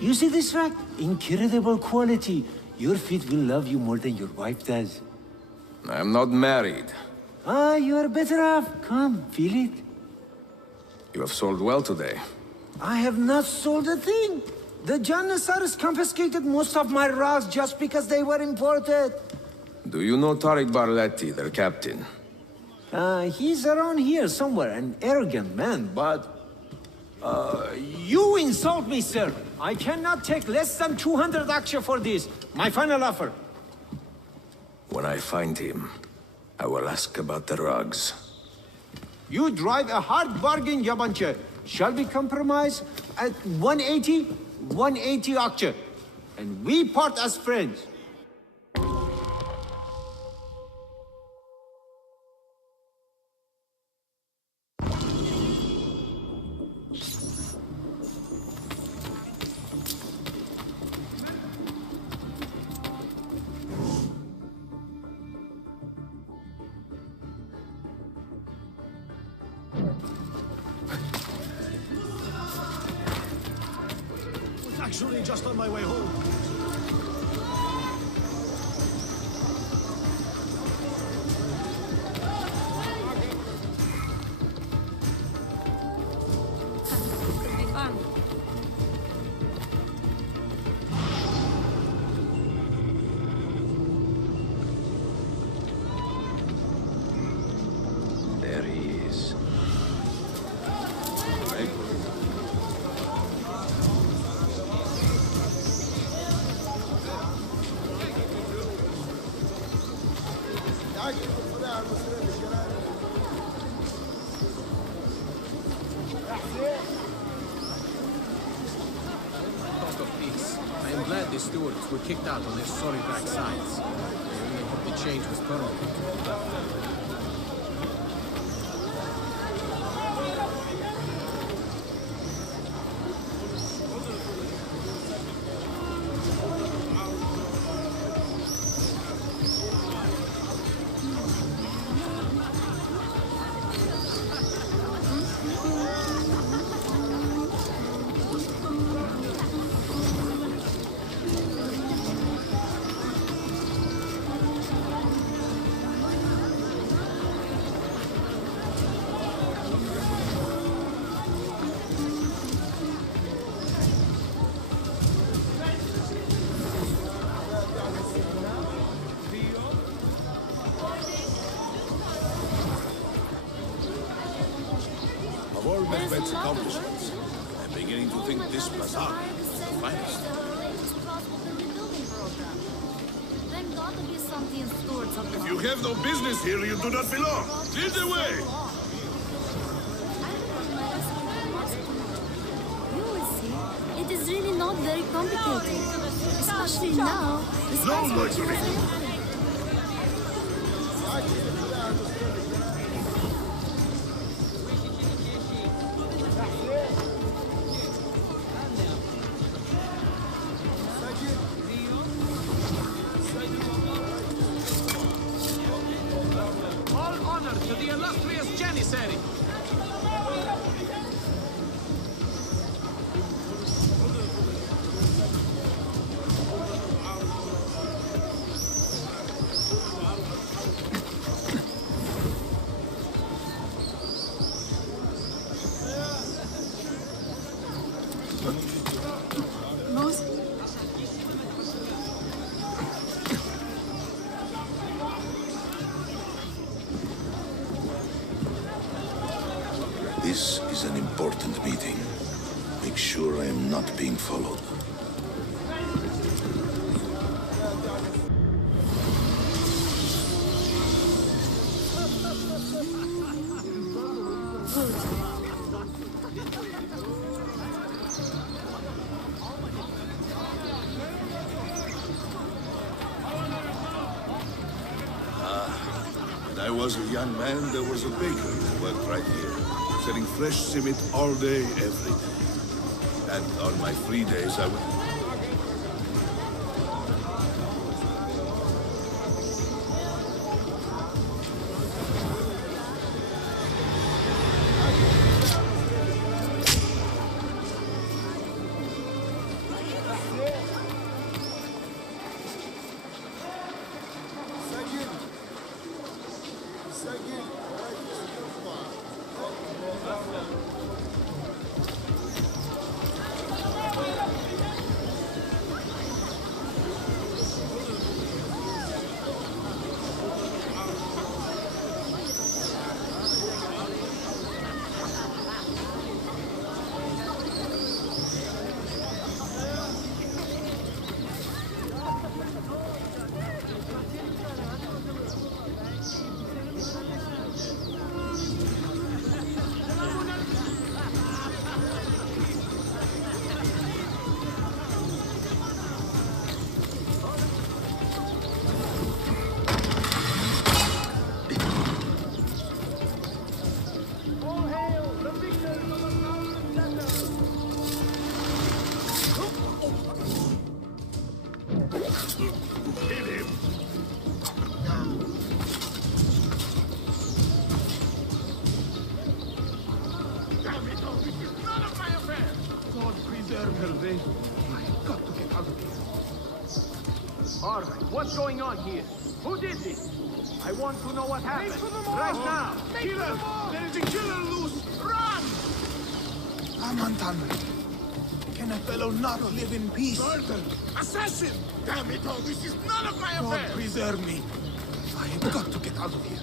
You see this rack? Incredible quality. Your feet will love you more than your wife does. I'm not married. Ah, you're better off. Come, feel it. You have sold well today. I have not sold a thing. The Janissaries confiscated most of my rocks just because they were imported. Do you know Tariq Barletti, their captain? He's around here somewhere, an arrogant man, but... you insult me, sir. I cannot take less than 200 aksha for this. My final offer. When I find him, I will ask about the rugs. You drive a hard bargain, Yabanche. Shall we compromise at 180? 180 aksha. And we part as friends. Actually, just on my way home. Could be fun. There he is. Talk of peace. I am glad the stewards were kicked out on their sorry backsides. I only hope the change was permanent. Of all Mehmet's accomplishments, I'm beginning to think this bazaar is the finest. There's gotta be something in stores of If you have no business here, you do not belong. Clear the way! You will see. It is really not very complicated. Especially now. No luxury! All honor to the illustrious Janissary! This is an important meeting. Make sure I am not being followed. When I was a young man, there was a baker who worked right here, selling fresh simit all day, every day. And on my free days, I would... Damn it all, this is none of my affair! God preserve Hervé. I've got to get out of here. All right, what's going on here? Who did this? I want to know what happened. Right now! Killer! There is a killer loose! Run! Amantan! Can a fellow not live in peace? Murder! Assassin! Damn it all, this is none of my affair! God preserve me. I have got to get out of here.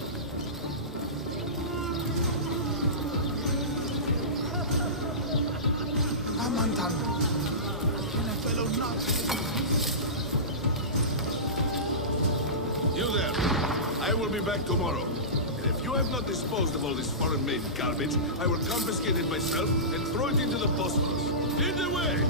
Amantan! Can a fellow not live in peace? You there. I will be back tomorrow. And if you have not disposed of all this foreign-made garbage, I will confiscate it myself and throw it into the Bosphorus. Lead the way!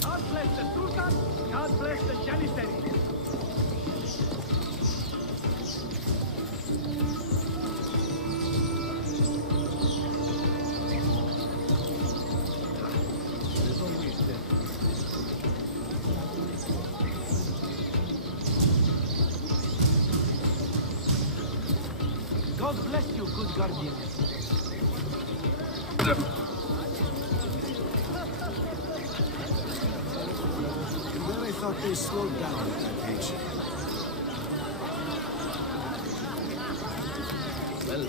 God bless the Sultan, God bless the Janissary. God bless you, good guardian. I thought they slowed down at that page. Well,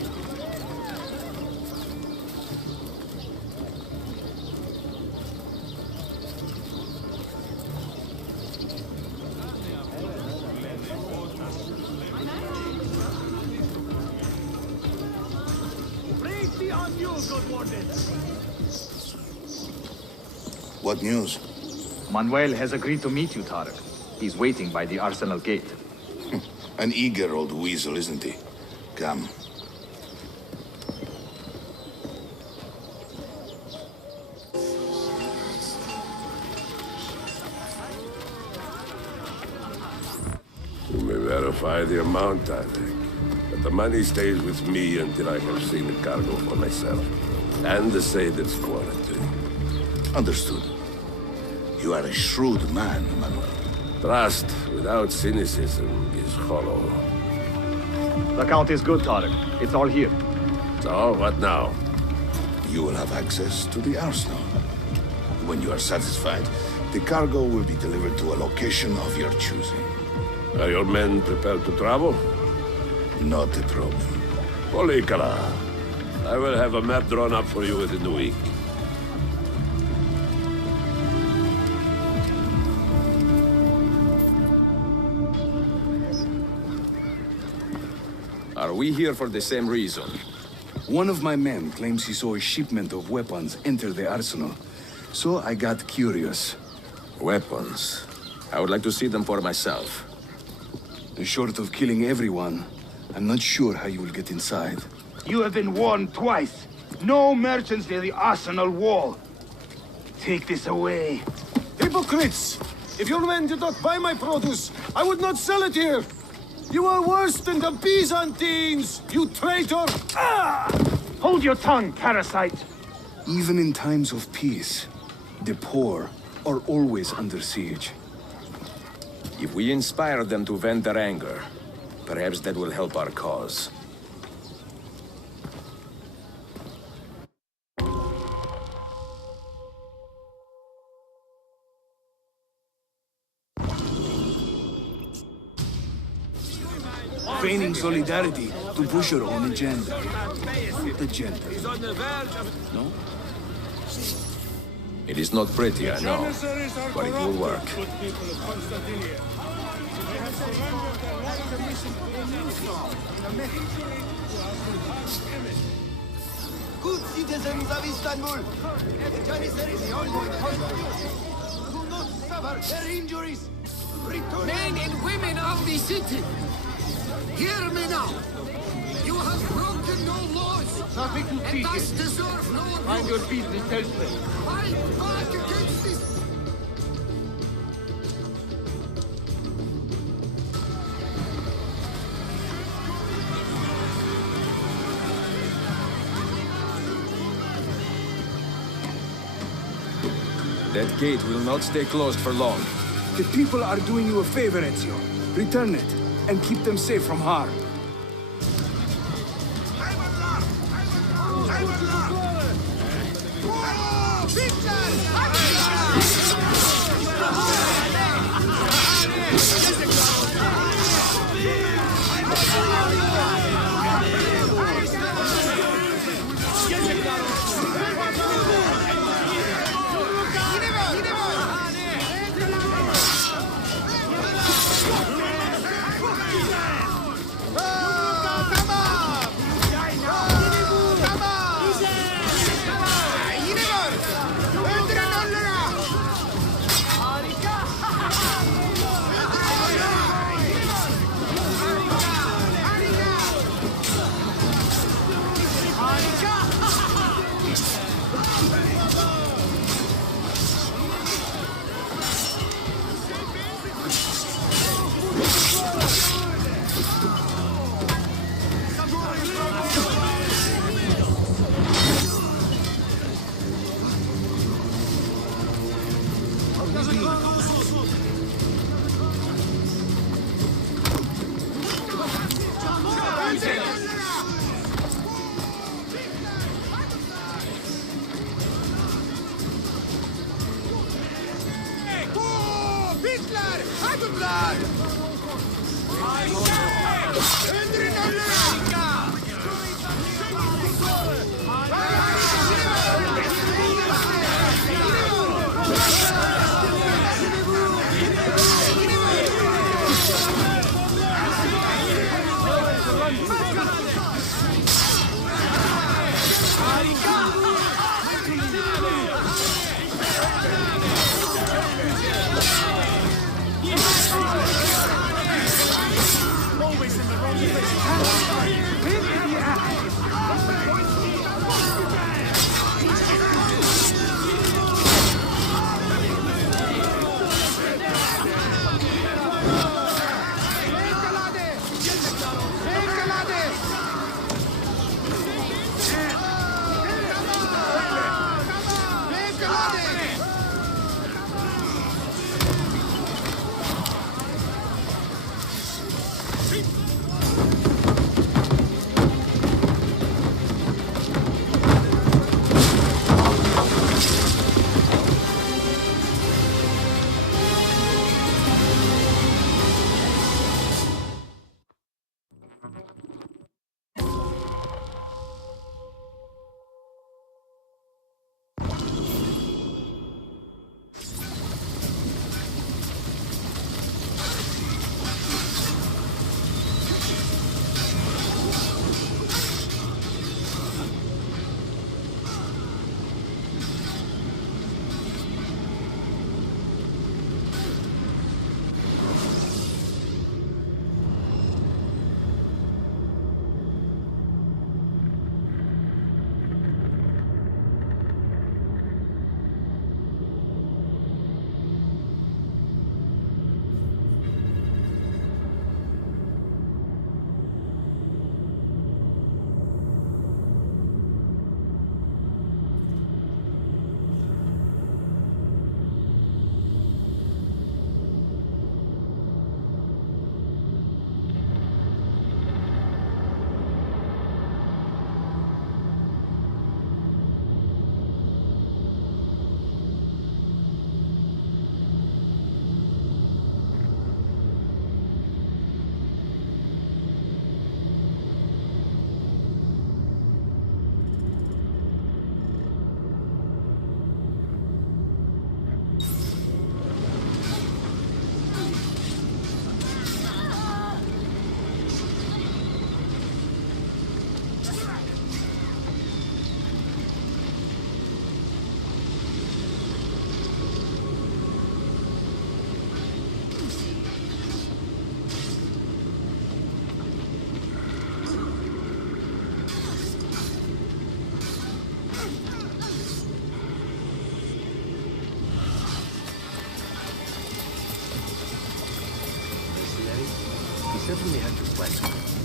Praise be on you, good warden. What news? Manuel has agreed to meet you, Tarek. He's waiting by the arsenal gate. An eager old weasel, isn't he? Come. You may verify the amount, I think. But the money stays with me until I have seen the cargo for myself. And to say its quality. Understood. You are a shrewd man, Manuel. Trust without cynicism is hollow. The count is good, Tarek. It's all here. So, what now? You will have access to the arsenal. When you are satisfied, the cargo will be delivered to a location of your choosing. Are your men prepared to travel? Not a problem. Polikara, I will have a map drawn up for you within the week. are we here for the same reason? One of my men claims he saw a shipment of weapons enter the arsenal. So I got curious. Weapons. I would like to see them for myself. Short of killing everyone, I'm not sure how you will get inside. You have been warned twice. No merchants near the arsenal wall. Take this away. Hypocrites! If your men did not buy my produce, I would not sell it here! You are worse than the Byzantines, you traitor! Ah! Hold your tongue, parasite! Even in times of peace, the poor are always under siege. If we inspire them to vent their anger, perhaps that will help our cause. Feigning solidarity to push your own agenda. What agenda? No? It is not pretty, I know, but it will work. Good citizens of Istanbul, the Janissaries do not suffer their injuries. Return. Men and women of the city, hear me now. You have broken no laws, Nothing to and thus deserve no abuse. Mind your business elsewhere. Fight back against this. That gate will not stay closed for long. The people are doing you a favor, Ezio. Return it, and keep them safe from harm.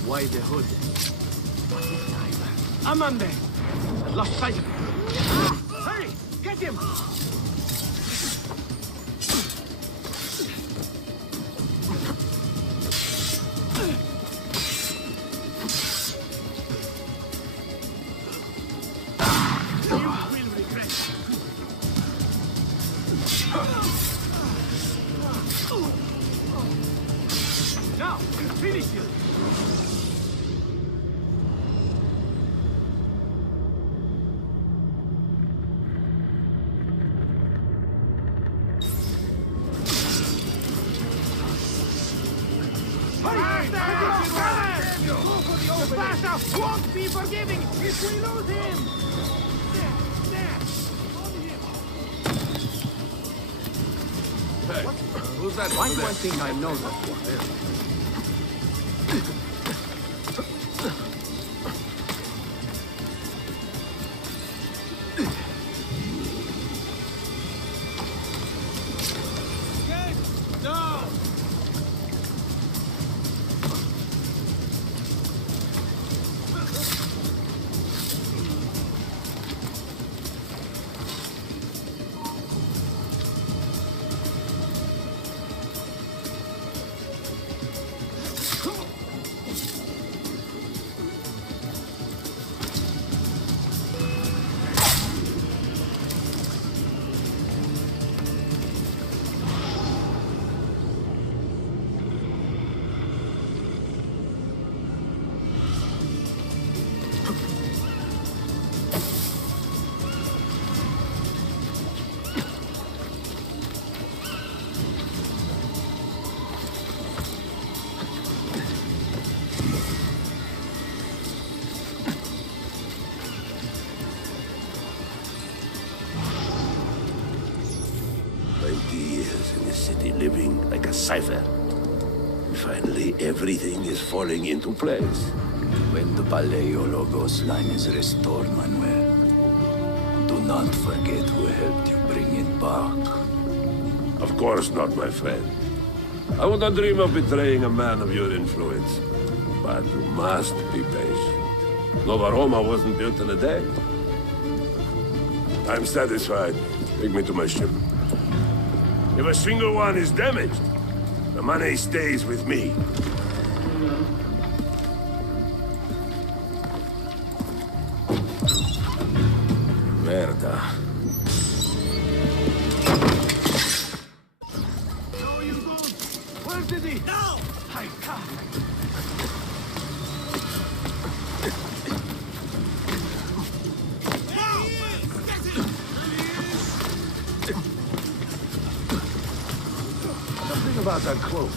Why the hood? I'm on there. I lost sight of him. Hurry! Get him! Now, finish him! The Pasha won't be forgiving if we lose him! Hey, who's that? Why do I think I know that one? City living like a cipher. And finally, everything is falling into place. When the Paleologos line is restored, Manuel, do not forget who helped you bring it back. Of course not, my friend. I would not dream of betraying a man of your influence. But you must be patient. Nova Roma wasn't built in a day. I'm satisfied. Take me to my ship. If a single one is damaged, the money stays with me. Merda. Where did he? Now! Something about that cloak.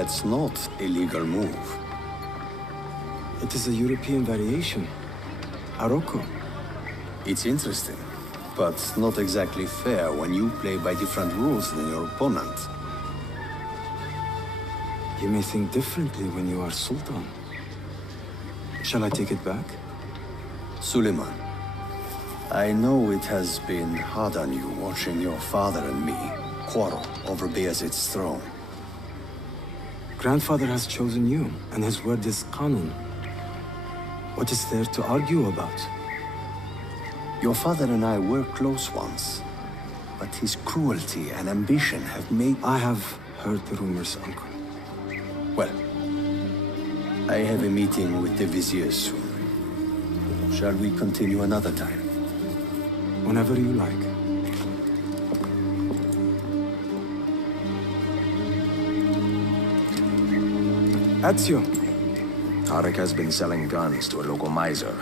That's not a legal move. It is a European variation. Aroko. It's interesting, but not exactly fair when you play by different rules than your opponent. You may think differently when you are Sultan. Shall I take it back? Suleiman, I know it has been hard on you watching your father and me quarrel over Bayezid's throne. Grandfather has chosen you, and his word is Qanun. What is there to argue about? Your father and I were close once, but his cruelty and ambition have made... I have heard the rumors, Uncle. Well, I have a meeting with the Viziers soon. Shall we continue another time? Whenever you like. Ezio. Tarek has been selling guns to a local miser,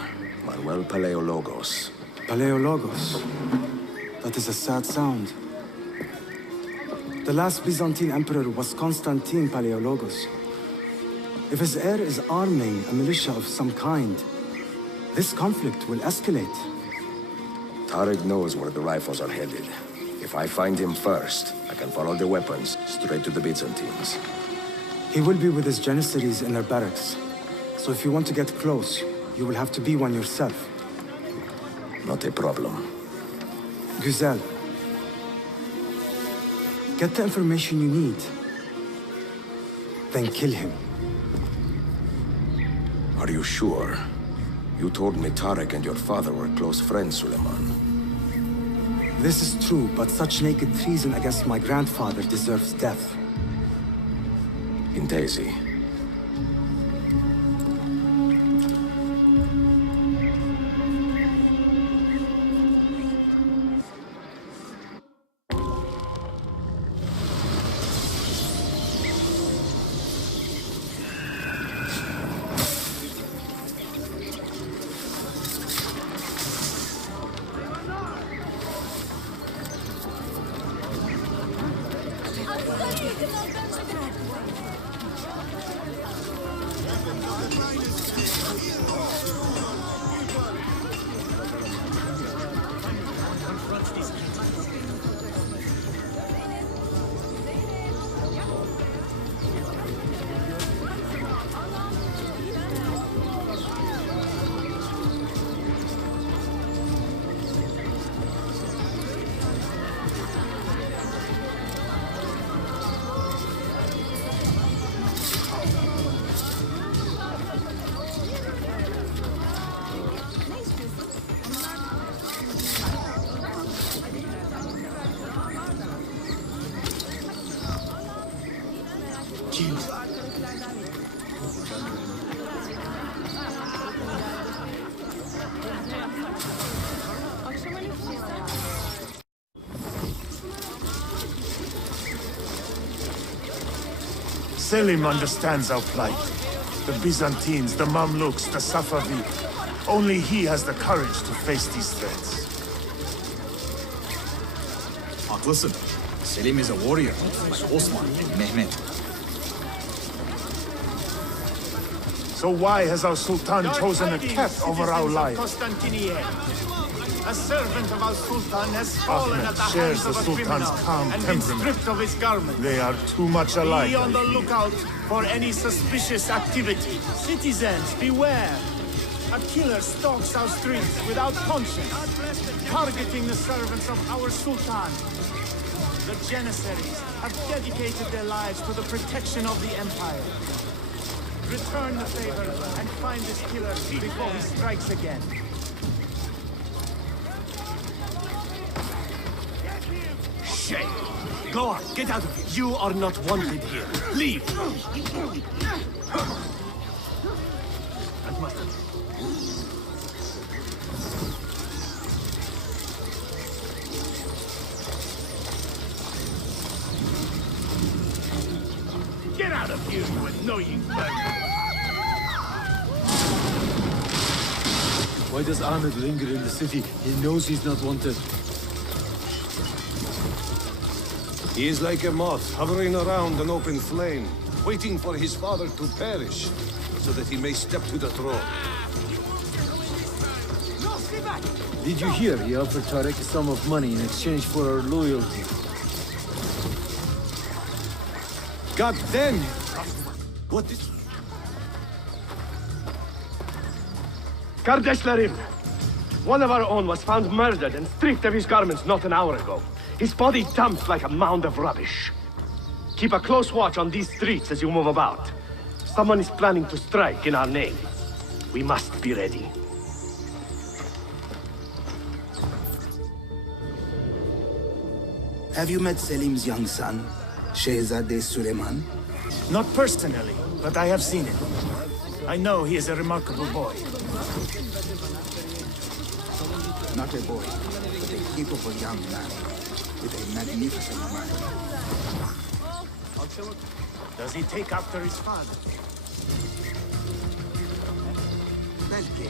Manuel Paleologos. Paleologos. That is a sad sound. The last Byzantine emperor was Constantine Paleologos. If his heir is arming a militia of some kind, this conflict will escalate. Tarek knows where the rifles are headed. If I find him first, I can follow the weapons straight to the Byzantines. He will be with his Janissaries in their barracks. So if you want to get close, you will have to be one yourself. Not a problem. Güzel. Get the information you need. Then kill him. Are you sure? You told me Tarek and your father were close friends, Suleiman. This is true, but such naked treason against my grandfather deserves death. Intesi. Selim understands our plight. The Byzantines, the Mamluks, the Safavid. Only he has the courage to face these threats. Haklısın. Selim is a warrior, like Osman and Mehmet. So why has our Sultan chosen a cat over our lives? A servant of our Sultan has fallen Ahmed at the shares hands of the a Sultan's criminal calm and been temperament. stripped of his garments. They are too much alike. Be on the I fear. lookout for any suspicious activity. Citizens, beware! A killer stalks our streets without conscience, targeting the servants of our Sultan. The Janissaries have dedicated their lives to the protection of the Empire. Return the favor and find this killer before he strikes again. Shame! Go on, get out of here! You are not wanted here! Leave! Get out of here, you annoying bugger! Why does Ahmed linger in the city? He knows he's not wanted. He is like a moth hovering around an open flame, waiting for his father to perish, so that he may step to the throne. Did you hear? He offered Tarek a sum of money in exchange for our loyalty. God damn you! What is... Kardesh Larim, one of our own was found murdered and stripped of his garments not an hour ago. His body dumped like a mound of rubbish. Keep a close watch on these streets as you move about. Someone is planning to strike in our name. We must be ready. Have you met Selim's young son, Shehzadeh Suleiman? Not personally, but I have seen him. I know he is a remarkable boy. Not a boy, but a capable young man with a magnificent mind. Does he take after his father? Belke.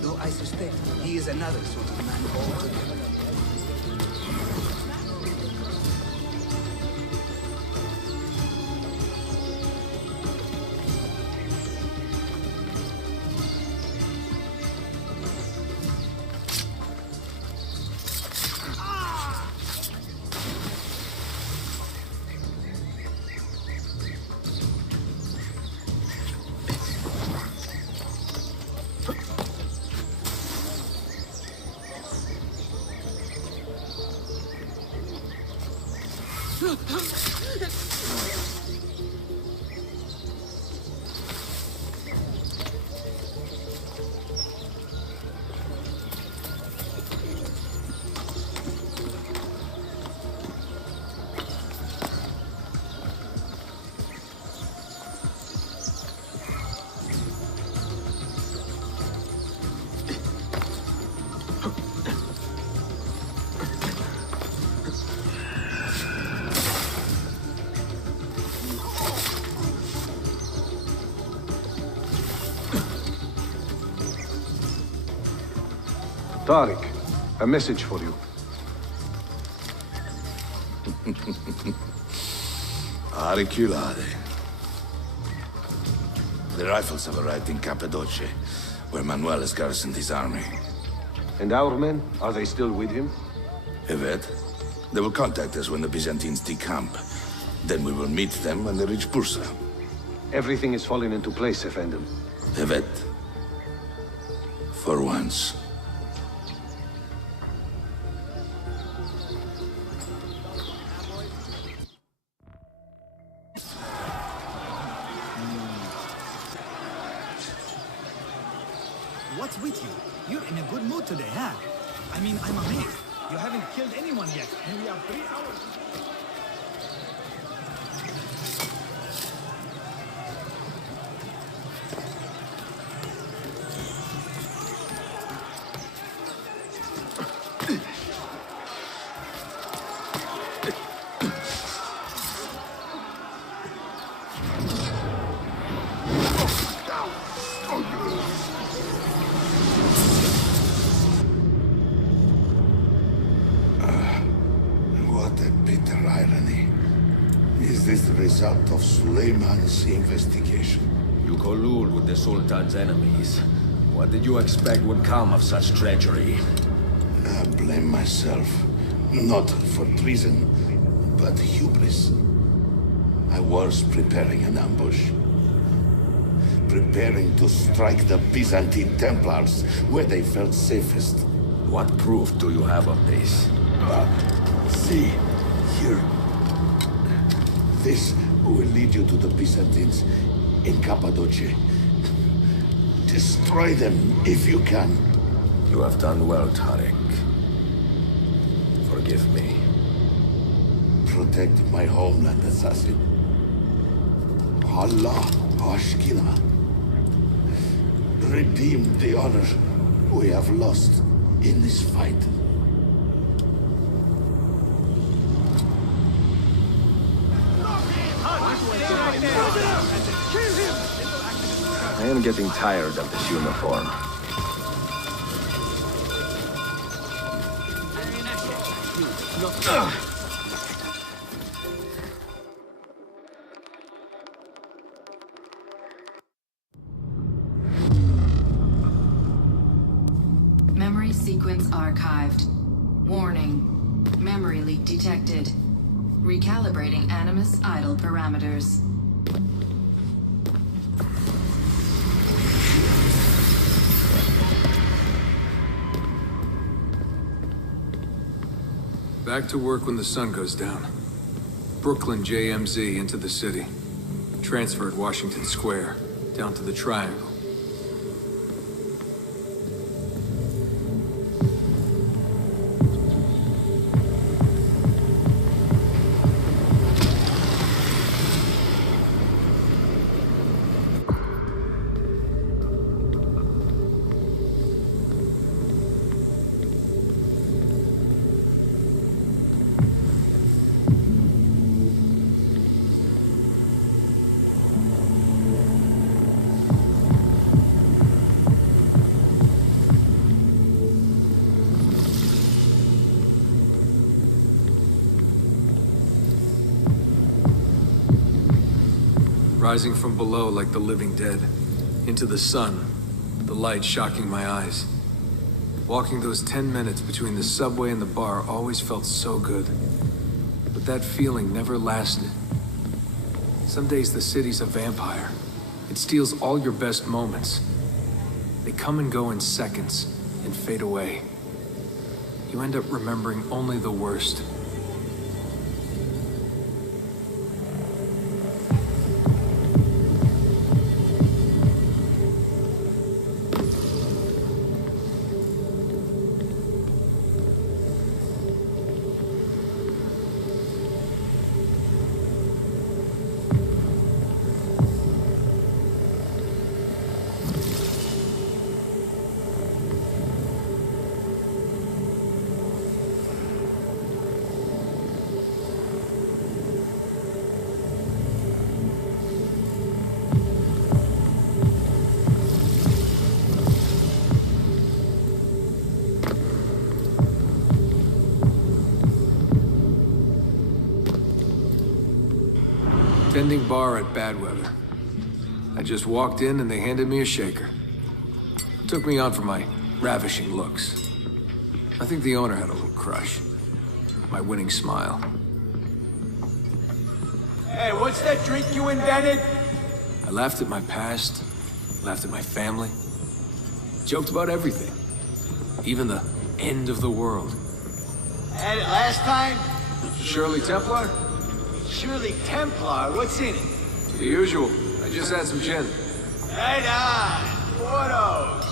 Though I suspect he is another sort of man altogether. Tariq, a message for you. Auriculade. The rifles have arrived in Cappadocia, where Manuel has garrisoned his army. And our men, are they still with him? Evet. They will contact us when the Byzantines decamp. Then we will meet them when they reach Bursa. Everything is falling into place, Effendim. Evet. For once. What's with you? You're in a good mood today, huh? I mean, I'm amazed. You haven't killed anyone yet, and we are 3 hours. Result of Suleiman's investigation. You collude with the Sultan's enemies. What did you expect would come of such treachery? I blame myself. Not for treason, but hubris. I was preparing an ambush. Preparing to strike the Byzantine Templars where they felt safest. What proof do you have of this? See, here. This will lead you to the Byzantines in Cappadocia. Destroy them if you can. You have done well, Tariq. Forgive me. Protect my homeland, assassin. Allah Ashkina. Redeem the honor we have lost in this fight. I am getting tired of this uniform. Memory sequence archived. Warning. Memory leak detected. Recalibrating Animus idle parameters. Back to work when the sun goes down. Brooklyn JMZ into the city. Transferred Washington Square, down to the Triangle. Rising from below like the living dead, into the sun, the light shocking my eyes. Walking those 10 minutes between the subway and the bar always felt so good. But that feeling never lasted. Some days the city's a vampire. It steals all your best moments. They come and go in seconds, and fade away. You end up remembering only the worst. Tending bar at Badweather. I just walked in and they handed me a shaker. Took me on for my ravishing looks. I think the owner had a little crush. My winning smile. Hey, what's that drink you invented? I laughed at my past, laughed at my family, joked about everything. Even the end of the world. Had it last time? Shirley Templar? Shirley Templar, what's in it? The usual. I just had some gin. Right on. Photos.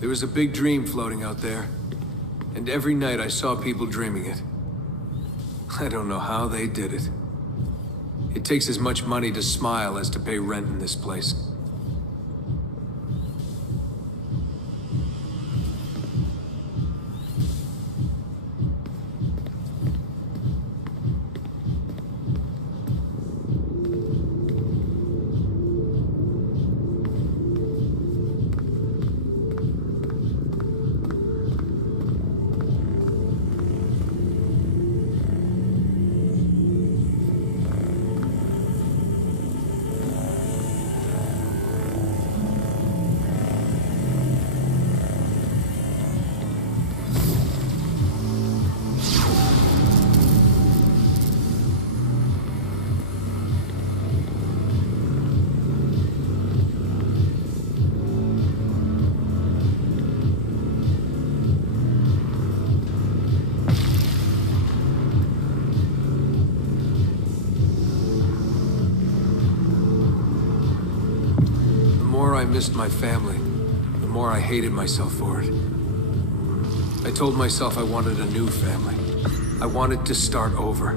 There was a big dream floating out there, and every night I saw people dreaming it. I don't know how they did it. It takes as much money to smile as to pay rent in this place. I missed my family, the more I hated myself for it. I told myself I wanted a new family. I wanted to start over.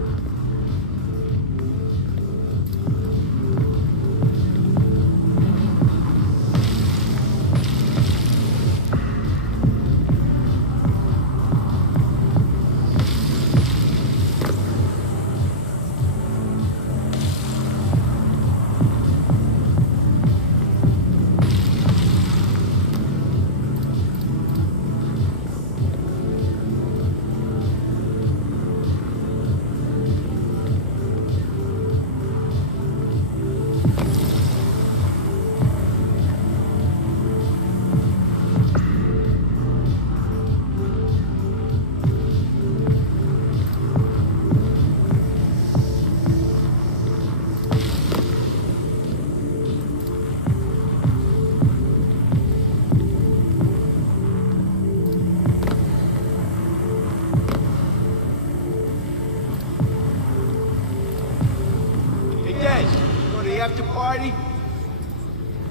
After party?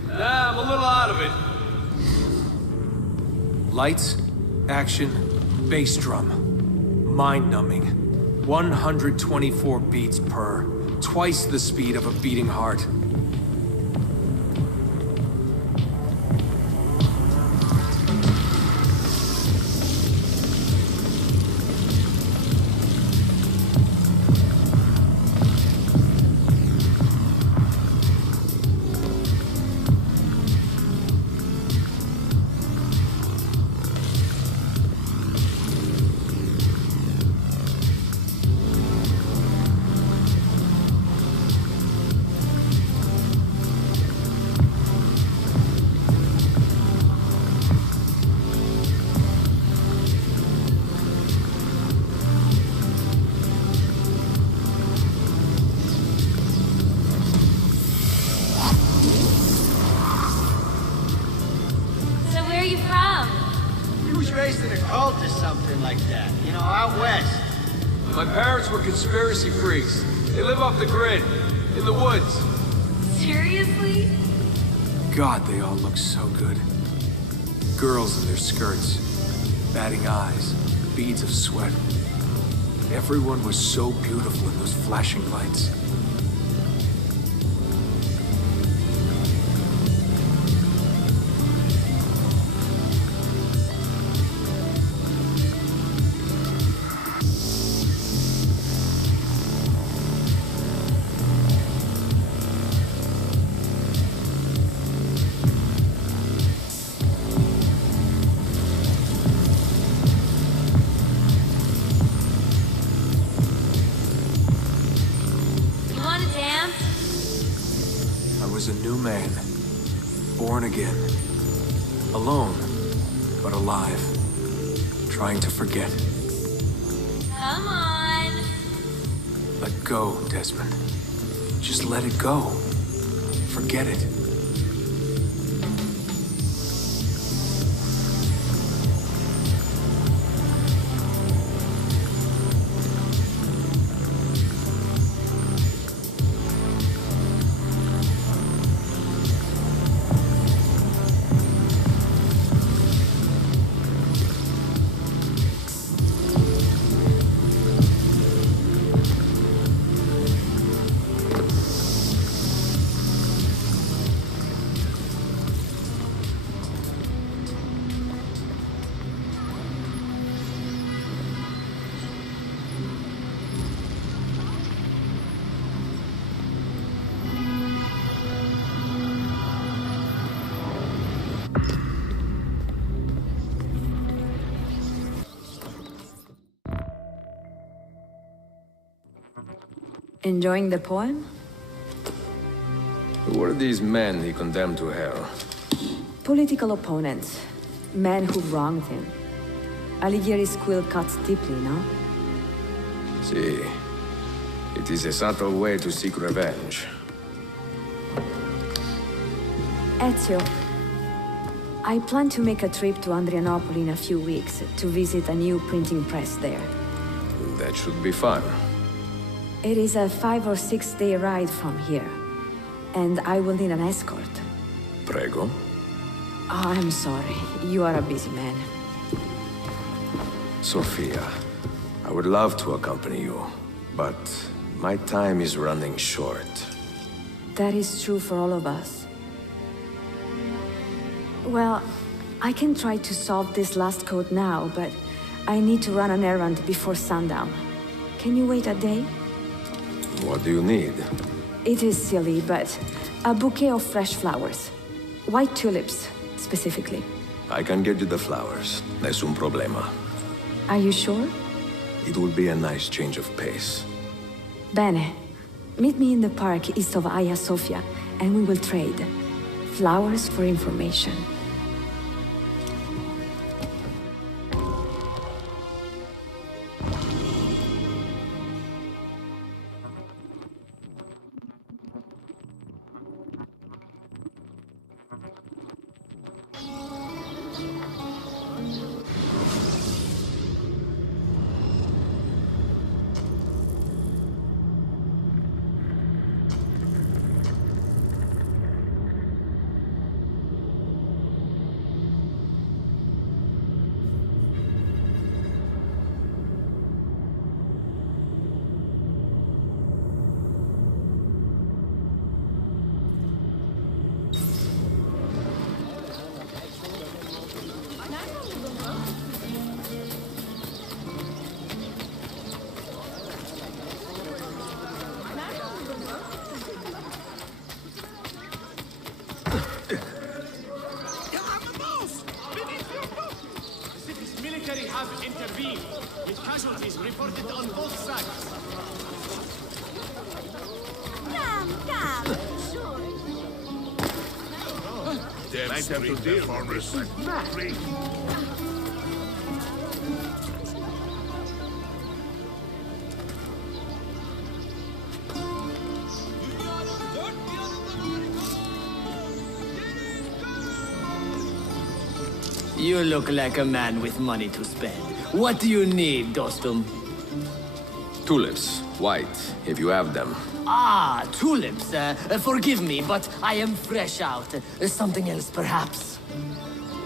Nah, I'm a little out of it. Lights, action, bass drum. Mind-numbing. 124 beats per. Twice the speed of a beating heart. Raised in a cult or something like that, you know, out west. My parents were conspiracy freaks. They live off the grid, in the woods. Seriously? God, they all look so good. Girls in their skirts, batting eyes, beads of sweat. Everyone was so beautiful in those flashing lights. A new man, born again, alone, but alive, trying to forget. Come on. Let go, Desmond. Just let it go. Forget it. Enjoying the poem? Who were these men he condemned to hell? Political opponents. Men who wronged him. Alighieri's quill cuts deeply, no? See, it is a subtle way to seek revenge. Ezio, I plan to make a trip to Andrianople in a few weeks to visit a new printing press there. That should be fun. It is a 5 or 6 day ride from here, and I will need an escort. Prego. Oh, I'm sorry. You are a busy man. Sophia, I would love to accompany you, but my time is running short. That is true for all of us. Well, I can try to solve this last code now, but I need to run an errand before sundown. Can you wait a day? What do you need? It is silly, but a bouquet of fresh flowers. White tulips, specifically. I can get you the flowers. Nessun problema. Are you sure? It will be a nice change of pace. Bene. Meet me in the park east of Hagia Sophia, and we will trade. Flowers for information. Have intervened, with casualties reported on both sides. Come, sure. Nice to deal farmers. You look like a man with money to spend. What do you need, Dostum? Tulips, white, if you have them. Ah, tulips. Forgive me, but I am fresh out. Something else, perhaps?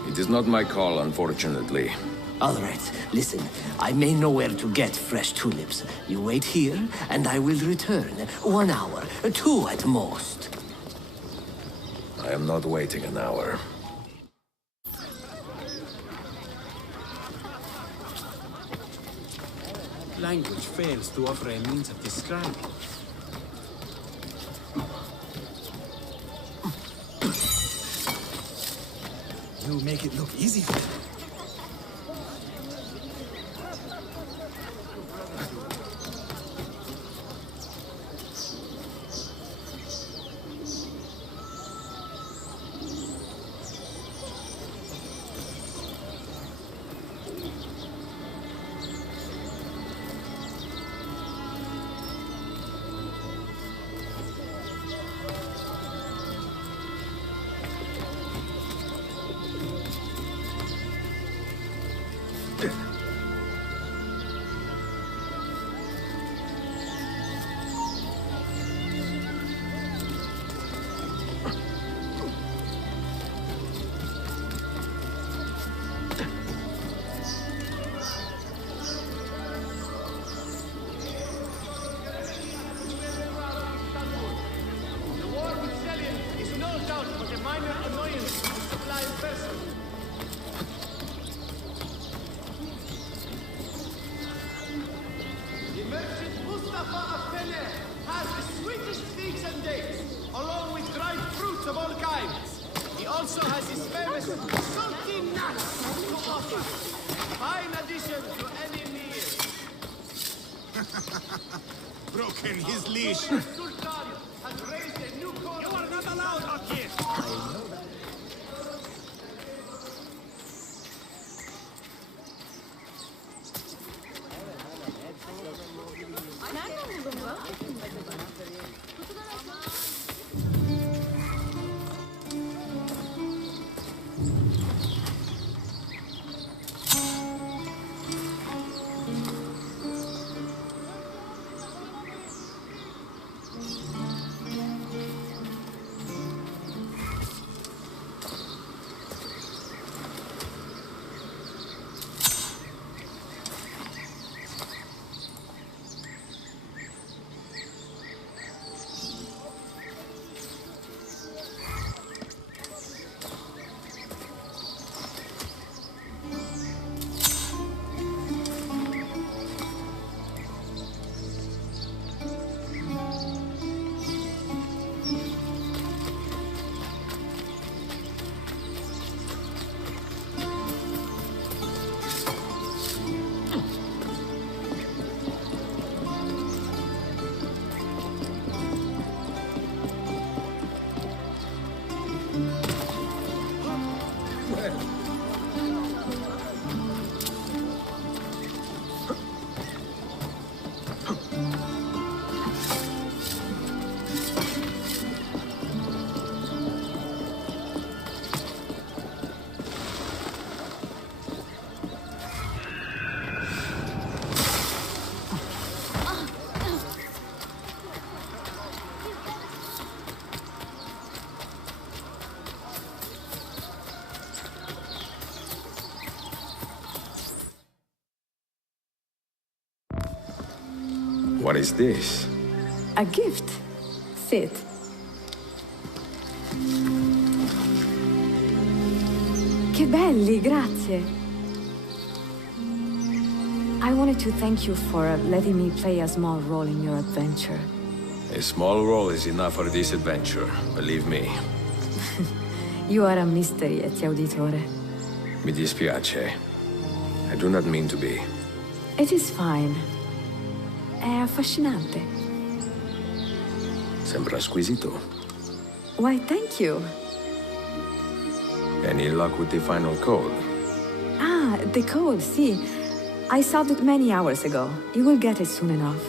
It is not my call, unfortunately. All right, listen. I may know where to get fresh tulips. You wait here, and I will return. 1 hour, 2 at most. I am not waiting an hour. Language fails to offer a means of describing. You make it look easy for them. Also has his famous salty nuts to offer. Fine addition to any meal. Broken his leash. Sultan has raised a new court. You are not allowed up here. I know that. What is this? A gift. Sit. Che belli, grazie. I wanted to thank you for letting me play a small role in your adventure. A small role is enough for this adventure, believe me. You are a mystery, Ezio Auditore. Mi dispiace. I do not mean to be. It is fine. È affascinante. Sembra squisito. Why, thank you. Any luck with the final code? Ah, the code, sì. I solved it many hours ago. You will get it soon enough.